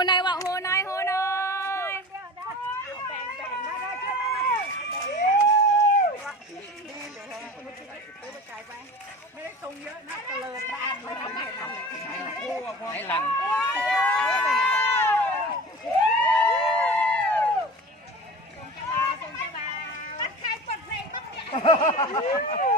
นายว่ะโหนายโหนายไม่ลังส่งเจ้าบ่าวรักใครปวดเพลงต้องเสียง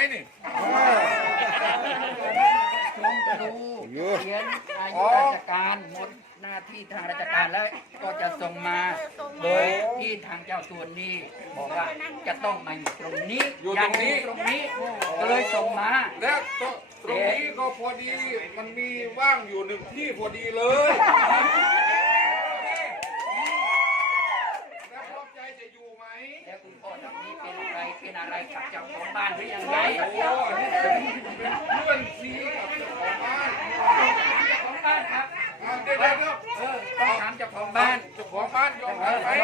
ไหมนี่ชมดูเขียนอายุราชการหมดหน้าที่ทางราชการแล้วก็จะส่งมาโดยที่ทางเจ้าส่วนนี้ บอกว่าจะต้องมาอยู่ตรงนี้อยู่ตรงนี้ตรงนี้ ก็เลยส่งมา แล้วตรงนี้ก็พอดี มันมีว่างอยู่หนึ่งที่พอดีเลย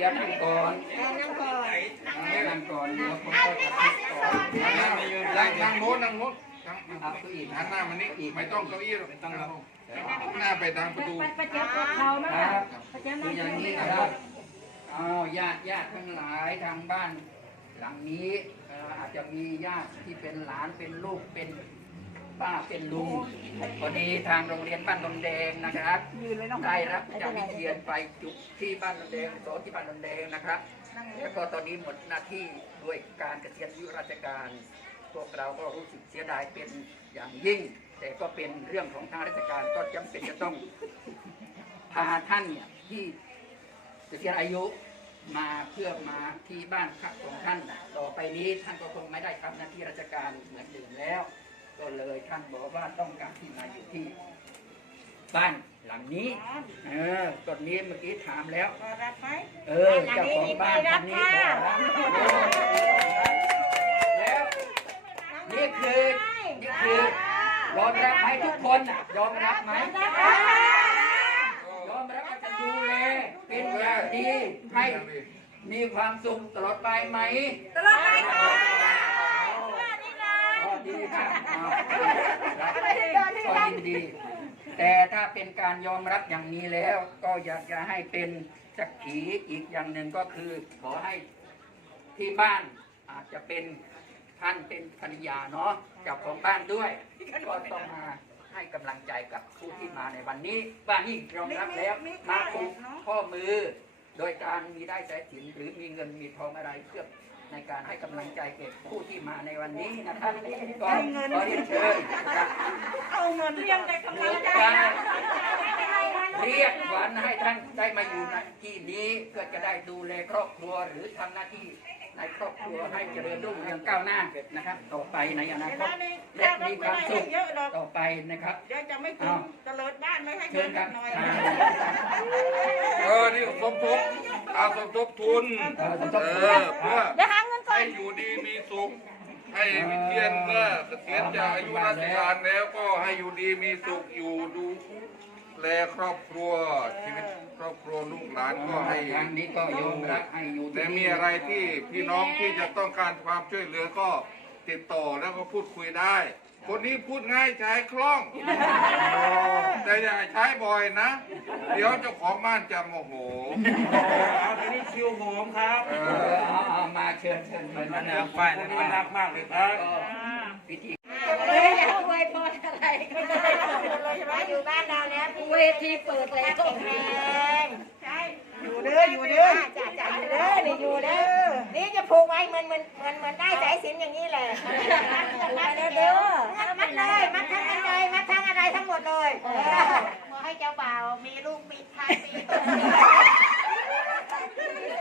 ียบก่อนนั่งก่อน นั่งก่อนเรื่องก่อนนั่งโมนนั่งโนนั่ง่กหน้ามันนี่งอีก ไม่ต้องเก้าอี้หรอกตั้งหลังหน้าไปทางประตูไปเจ็บเขามาครับอย่างนี้ครับอ้าว ญาติญาติทั้งหลายทางบ้าน หลังนี้อาจจะมีญาติที่เป็นหลาน เป็นลูก เป็นป้าเป็นลุงวอนนี้ทางโรงเรียนบ้านดนแดงนะครับได้รับจาะมีเรียนไปจุกที่บ้านดนแดงโซนที่บ้านดนแดงนะครับแล้วก็ตอนนี้หมดหน้าที่ด้วยการเกษียณอายุราชการพวกเรา ก็รู้สึกเสียดายเป็นอย่างยิ่ง แต่ก็เป็นเรื่องของทางราชการ ก็จําเป็นจะต้องพาท่านเนี่ยที่เกษียณอายุมาเพื่อมาที่บ้านพักของท่านต่อไปนี้ท่านก็คงไม่ได้ทำหน้าที่ราชการเหมือนเดิมแล้วก็เลยท่านบอกว่าต้องการที่มาอยู่ที่ บ้านหลังนี้เออตอนนี้เมื่อกี้ถามแล้วรับไหมเออเจ้าของบ้านห่านนี้แล้วนี่คือนี่คือยอมรับไหมทุกคนยอมรับไหมยอมรับจะดูแลเป็นเวลาทีให้มีความสุขตลอดไปไหมตลอดไปค่ะชอบยดี แต่ถ้าเป็นการยอมรับอย่างนี้แล้วก็อยากจะให้เป็นจักขีอีกอย่างหนึ่งก็คือขอให้ที่บ้านอาจจะเป็นท่านเป็นภรรยาเนาะเจ้าของบ้านด้วยก็ต้องมาให้กำลังใจกับผู้ที่มาในวันนี้ว้านนี้ยอมรับแล้วมมาคุ้มข้อมือ โดยการมีได้แต่ถิ่นหรือมีเงินมีทองอะไรเพื่อในการให้กำลังใจเก็บผู้ที่มาในวันนี้นะครับก็ขอเรียนเชิญเอาเงินเรียงในกำลังใจเรียกหวันให้ท่านได้มาอยู่ที่นี้เพื่อจะได้ดูแลครอบครัวหรือทำหน้าที่ให้ครอบครัวให้เจริญรุ่งเรืองก้าวหน้านะครับ ต่อไปในอนาคตและมีความสุขต่อไปนะครับเดี๋ยวจะไม่ถึงตะลดบ้านไม่ให้เงินหน่อยเออนี่สมทบตาสมทบทุนเพื่อให้อยู่ดีมีสุขให้มีเทียนเมื่อเสียนจะอายุราชการแล้วก็ให้อยู่ดีมีสุขอยู่ดูแลครอบครัวชีวิตครอบครัวลูกหลานก็ให้ทางนี้ก็ยอมรับให้อยู่แต่มีอะไรที่พี่น้องที่จะต้องการความช่วยเหลือก็ติดต่อแล้วก็พูดคุยได้ คนนี้พูดง่ายใช้คล่อง แต่อย่าใช้บ่อยนะ เดี๋ยวเจ้าของบ้านจะโมโหเอาที่นี้คิวผมครับ มาเชิญเชิญมาเนีไปนะน่ารักมากเลยครับไม่ได้อยากอวยพรอะไรอยู่บ้านเราแล้วเวทีเปิดแล้วแม่อยู่เด้ออยู่เด้อจ่าจ่าอยู่เด้อนี่อยู่เด้อนี่จะผูกไว้มันมันมันมันได้ใจสินอย่างนี้แหละมัดเด้อมัดเลย มัดทั้งอะไรมัดทั้งอะไรทั้งหมดเลยมาให้เจ้าบ่าวมีลูกมีชายมีตัวเมีย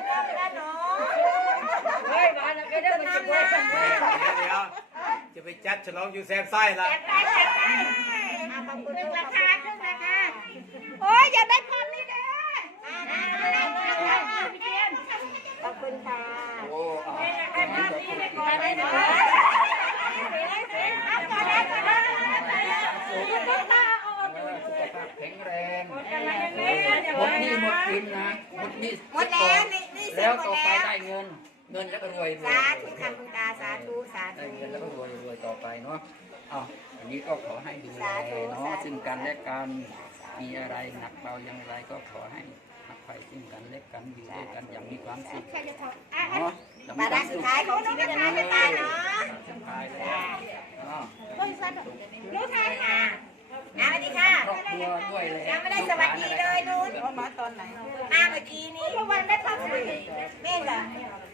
แล้วเนาะเฮ้ยมาแล้วไปเด้อมาเด้อจะไปจัดฉลองอยู่แซมไส้ละเจ็ดไส้เจ็ดไส้ขึ้นราคาขึ้นราคาโอ้ยอย่าได้พันนี่เด้อหมดนอี่หมดกินนะ หมดนี่หมดแล้วนี่นี่หมดแล้วแล้วต่อไปได้เงินเงินแล้วก็รวยสาธุคำคุณตาสาธุ สาธุ เงินแล้วก็รวยรวยต่อไปเนาะอ๋ออันนี้ก็ขอให้ดูแลเนาะซึ่งกันและกันมีอะไรหนักเบาอย่างไรก็ขอให้ักไปซึ่งกันเล็กันอยู่ด้วยกันอย่างมีความสุขมาดังสุดท้ายของนุ๊กตาไม่ตายเนาะสุดท้ายแล้วนุ๊กตาค่ะอาดีค่ะยังไม่ได้สวัสดีเลยนุ้นมาตอนไหนอาเมื่อกี้นี้วันแม่ทอดแม่เหรอ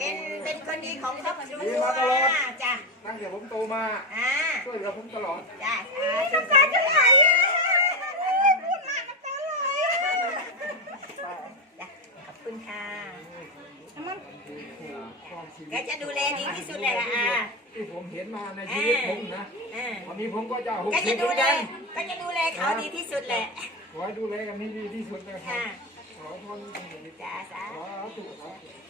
ป็นเป็นคนดีของครอบครัวจ้ะตั้งแต่ผมโตมาช่วยเราผมตลอดจ้ะน้ำตาจะไหลอะพูดมากก็ตาล้ะขอบคุณค่ะก็จะดูแลดีที่สุดแหละอ่ะที่ผมเห็นมาในชีวิตผมนะวันนี้ผมก็จะหกสิบแล้ก็จะดูแลเขาดีที่สุดแหละขอใดูแลกันให้ดีที่สุดนะครับขอพรจ้าสาขอสุข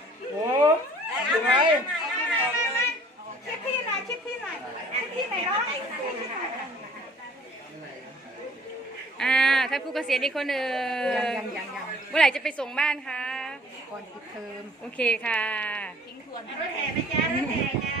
หนชิดพี่หน่อยชิดพี่หน่อยชิดพี่หน่อยชิดพี่หน่อยอ่าท่านผู้เกษียณอีกคนหนึ่งเมื่อไหร่จะไปส่งบ้านคะก่อนปิดเทอมโอเคค่ะทิ้งทวนรถแห่ไปจ้ารถแห่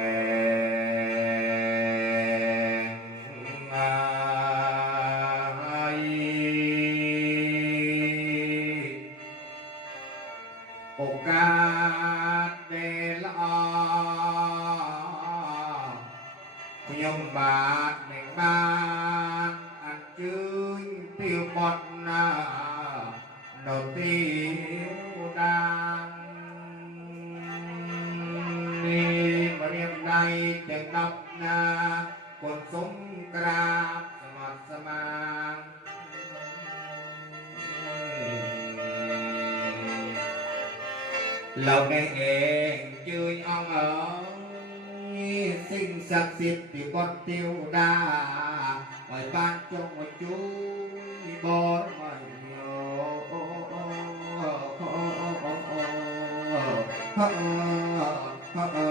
ានទេល្អខ្ញុំបាទនឹងបានអញ្ជើញពីបុតណានៅទីឧដាននេះមរៀងណៃទាំងណប់ណាគុណសុំក្រាបសមត្ថសមាង lòng ngày hè chơi ông ở sinh sắc xịt thì con tiêu đa mời ban cho một chú bỏ mời nhiều